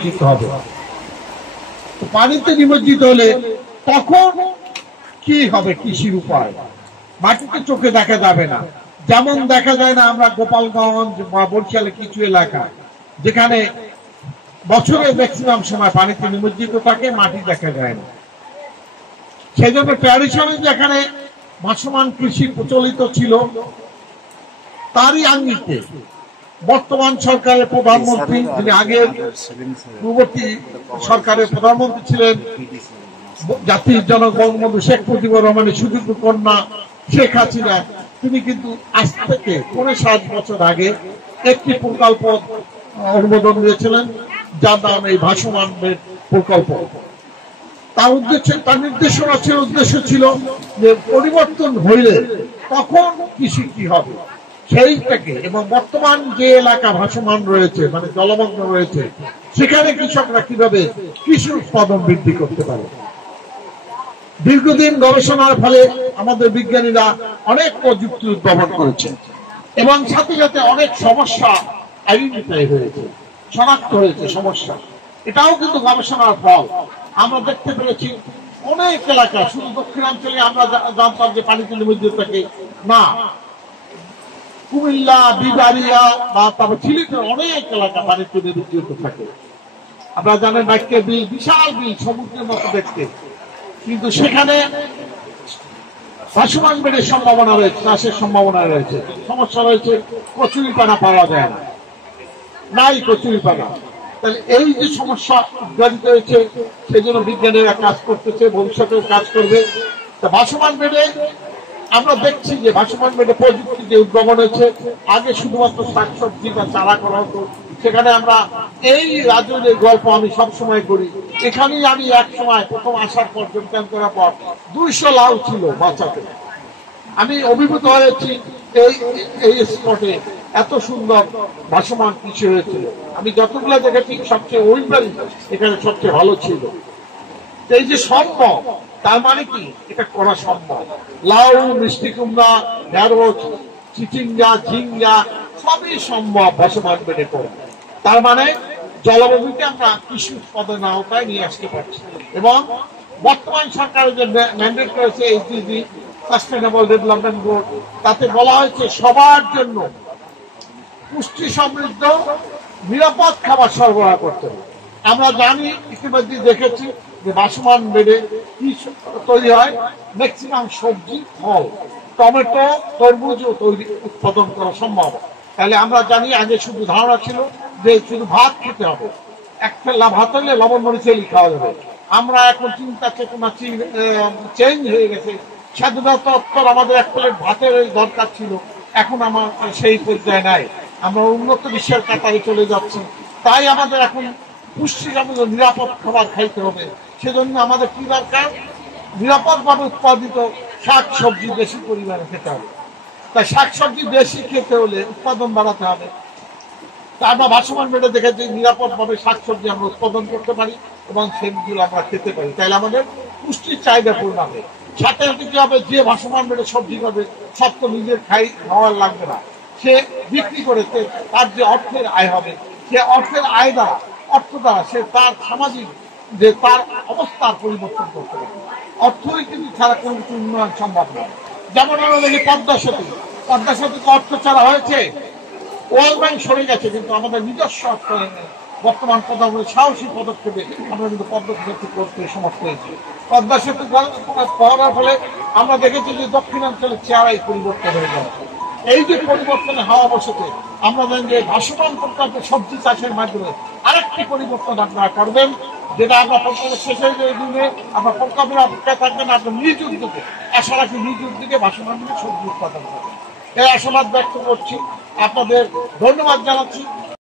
নিমজ্জিত হবে। পানিতে নিমজ্জিত হলে তখন কি হবে? কৃষির উপায় মাটিতে চোখে দেখা যাবে না। যেমন দেখা যায় না আমরা গোপালগঞ্জ বা বরিশালে কিছু এলাকা যেখানে বছরের ম্যাক্সিমাম সময় পানিতে নিমজ্জিত থাকে, মাটি দেখা যায় না। সেই জন্য ট্র্যাডিশনে যেখানে ভাসমান কৃষি প্রচলিত ছিল তারই আঙ্গিকে বর্তমান সরকারের প্রধানমন্ত্রী, যিনি আগের পূর্ববর্তী সরকারের প্রধানমন্ত্রী ছিলেন, জাতির জনক বঙ্গবন্ধু শেখ মুজিবুর রহমানের সুযোগ্য কন্যা শেখ হাসিনা, তিনি কিন্তু আজ থেকে ৫.৭ বছর আগে একটি প্রকল্প অনুমোদন দিয়েছিলেন, যার নাম এই ভাসমান প্রকল্প। তার উদ্দেশ্য ছিল যে পরিবর্তন হইলে তখন কৃষি কি হবে সেইটাকে, এবং বর্তমান যে এলাকা ভাসমান রয়েছে মানে জলমগ্ন রয়েছে সেখানে কৃষকরা কিভাবে কৃষি উৎপাদন বৃদ্ধি করতে পারে। দীর্ঘদিন গবেষণার ফলে আমাদের বিজ্ঞানীরা অনেক প্রযুক্তি উদ্ভাবন করেছেন এবং সাথে সাথে অনেক সমস্যা আইডেন্টিফাই হয়েছে, শনাক্ত হয়েছে সমস্যা। এটাও কিন্তু গবেষণার ফল। আমরা দেখতে পেরেছি অনেক এলাকা, শুধু দক্ষিণাঞ্চলে আমরা জানতাম যে পানিতে নিমজ্জিত থাকে না, কুমিল্লা, বিবাড়িয়া বা তারপর সিলেটের অনেক এলাকা পানিতে নিমজ্জিত থাকে। আপনারা জানেন বাক্যের বিল, বিশাল বিল, সমুদ্রের মতো দেখতে, কিন্তু সেখানে ভাসমান বেড়ের সম্ভাবনা রয়েছে, চাষের সম্ভাবনা রয়েছে। সমস্যা রয়েছে, কচুরিপানা পাওয়া যায় না, নাই কচুরিপানা। তাহলে এই যে সমস্যা উদ্ঘাটিত হয়েছে, সেই জন্য বিজ্ঞানীরা কাজ করতেছে, ভবিষ্যতেও কাজ করবে। তা ভাসমান বেড়ে আমরা দেখছি যে ভাসমান বেড়ে প্রযুক্তি যে উদ্ভাবন হয়েছে, আগে শুধুমাত্র শাকসবজি বা চারা করা হতো। সেখানে আমরা এই রাজ্যের গল্প আমি সবসময় করি। এখানেই আমি এক সময় প্রথম আসার পর যোগদান করার পর 200 লাউ ছিল বাচ্চাতে। আমি অভিভূত হয়েছি এই স্পটে এত সুন্দর ভাসমান কৃষি হয়েছিল। আমি যতগুলো দেখেছি সবচেয়ে ওইবারই এখানে সবচেয়ে ভালো ছিল। এই যে সম্ভব, তার মানে কি এটা করা সম্ভব। লাউ, মিষ্টি কুমড়া, ঢেঁড়স, চিচিঙ্গা, ঝিঙ্গা সবই সম্ভব ভাসমান বেড়ে করা। তার মানে জলবায়ুকে আমরা কৃষি উৎপাদনের আওতায় নিয়ে আসতে পারছি। এবং বর্তমান সরকারের যে ম্যান্ডেট করেছে SDG, সাস্টেনেবল ডেভেলপমেন্ট গোল, তাতে বলা হয়েছে সবার জন্য পুষ্টি সমৃদ্ধ নিরাপদ খাবার সরবরাহ করতে হবে। আমরা জানি, ইতিমধ্যে দেখেছি যে ভাসমান বেড়ে কি তৈরি হয়, ম্যাক্সিমাম সবজি, ফল, টমেটো, তরমুজও উৎপাদন করা সম্ভব। তাহলে আমরা জানি আগে শুধু ধারণা ছিল যে শুধু ভাত খেতে হবে, এক ফেলা ভাত হলে লবণ মরিচেলি খাওয়া যাবে। আমরা এখন চিন্তা চেতনা চেঞ্জ হয়ে গেছে। স্বাধীনতা আমাদের এক প্লেট ভাতের দরকার ছিল, এখন আমার সেই পর্যায়ে নাই। আমরা উন্নত বিশ্বের কাতারে চলে যাচ্ছি। তাই আমাদের এখন পুষ্টিসম্মত নিরাপদ খাবার খাইতে হবে। সেজন্য আমাদের কি দরকার? নিরাপদভাবে উৎপাদিত শাক সবজি বেশি পরিমাণে খেতে হবে। তাই শাক সবজি বেশি খেতে হলে উৎপাদন বাড়াতে হবে। তা আমরা ভাসমান বেড়ে দেখেছি নিরাপদভাবে শাকসবজি আমরা উৎপাদন করতে পারি এবং সেগুলো আমরা খেতে পারি। তাহলে আমাদের পুষ্টির চাহিদা পূর্ণ হবে। সাথে সাথে কি হবে, যে ভাসমান বেড়ে সবজি করবে সব তো নিজের খাওয়ার লাগবে না, সে বিক্রি করে তার যে অর্থের আয় হবে, সে অর্থের আয় দ্বারা সে তার সামাজিক যে তার অবস্থার পরিবর্তন করতে পারে। অর্থই কিন্তু ছাড়া কোনো কিছু উন্নয়ন সম্ভব নয়। যেমন আমরা দেখি পদ্মা সেতুকে অর্থ ছাড়া হয়েছে, ওয়ার্ল্ড ব্যাংক সরে গেছে, কিন্তু আমাদের নিজস্ব অর্থ বর্তমান প্রধানমন্ত্রী সাহসী পদক্ষেপে আমরা কিন্তু পদ্মা সেতু করতে সমর্থ হয়েছি। পদ্মা সেতু করার ফলে আমরা দেখেছি যে দক্ষিণাঞ্চলের চেহারাই পরিবর্তন হয়ে যাচ্ছে। এই যে পরিবর্তনে হাওয়া বসেছে, আমরা জানি যে ভাসমান প্রকল্পে সবজি চাষের মাধ্যমে আরেকটি পরিবর্তন আপনারা করবেন, যেটা আমরা প্রকল্প শেষের দিনে আপনার প্রকল্পের অপেক্ষা থাকবেন। আপনার নিজ উদ্যোগে, আশা রাখি নিজ উদ্যোগে ভাসমান সবজি উৎপাদন করবেন। এই আশাবাদ ব্যক্ত করছি। আপনাদের ধন্যবাদ জানাচ্ছি।